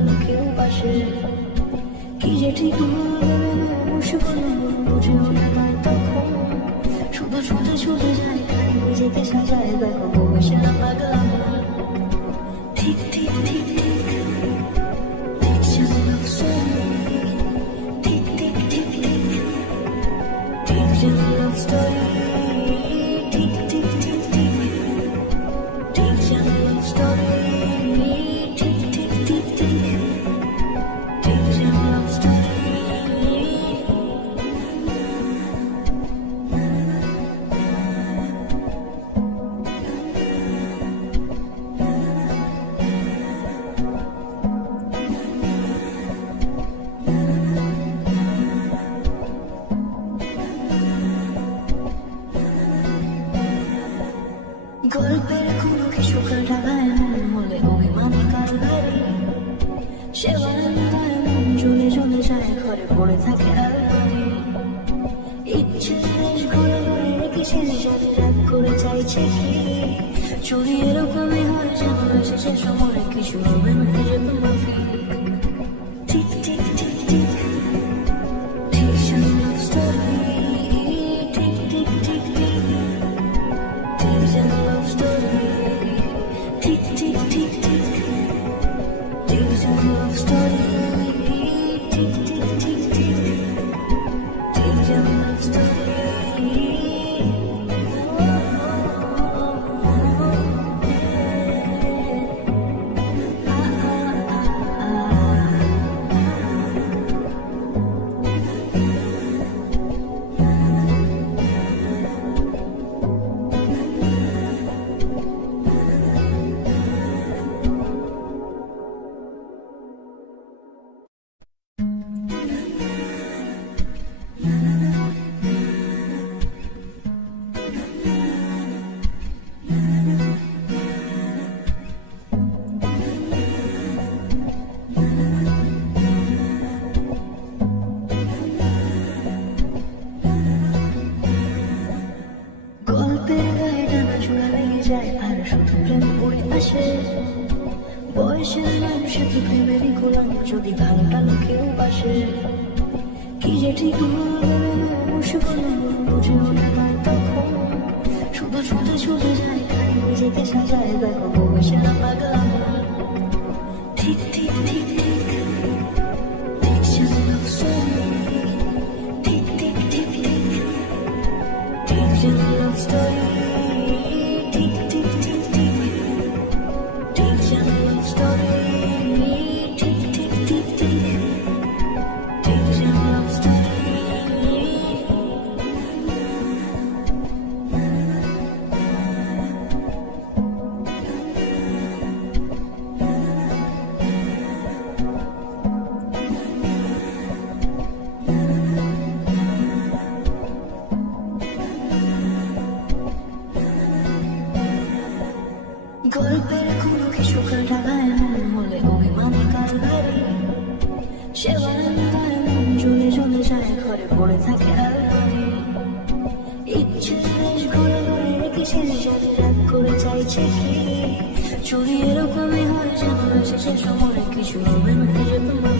ডালো কেউ পাশে কি যে ঠিক হবে বুঝেও না পায় তখন শুধু ছুটে ছুটে যায় খালি যেতে সাজায় দেখো বসে না পাগল আমার ঠিক ঠিক ঠিক ঠিক love story ঠিক ঠিক ঠিক ঠিক ঠিক love story ঠিক ঠিক ঠিক ঠিক ঠিক love story ঠিক ঠিক ঠিক ঠিক ঠিক love story গল্পের কোনো কিছু কাটায় মন হলে অভিমানী কারবারে সেবায় মন চলে চলে যায় ঘরে পড়ে থাকে আলমারি ইচ্ছে ঘরে ঘরে রেখেছে সাথে রাগ করে চাইছে কি চুরি এরকমই হয় যেন শেষের সময় কিছু হবে না যে তোমার ঠিক ঠিক ঠিক ঠিক ঠিক love story ঠিক ঠিক ঠিক ঠিক love story tick tick tick tick Days of love story tick tick tick tick Days of love story গল্পের গায়ে টানা চূড়া লেগে যায় আর শুধু প্রেম পড়ে আসে বয়সের মানুষে তো প্রেমেরই গোলাম যদি ভালো টালো কেউ বাসে কি যে ঠিক হবে বুঝেও না পায় তখন শুধু ছুটে ছুটে যায় খালি যেতে সাজায় দেখো বসে না পাগল আমার ঠিক ঠিক ঠিক ঠিক ঠিক love story ঠিক ঠিক ঠিক ঠিক ঠিক love story ঠিক ঠিক ঠিক ঠিক ঠিক love story ঠিক ঠিক ঠিক ঠিক ঠিক love story গল্পের কোনো কিছু কাটায় মন হলে অভিমানী কারবারে সেবায় মন চলে চলে যায় ঘরে পড়ে থাকে আলমারি ইচ্ছে ঘরে ঘরে রেখেছে সাথে রাগ করে চাইছে কি চুরি এরকমই হয় যেন শেষের সময় কিছু হবে না যে তোমার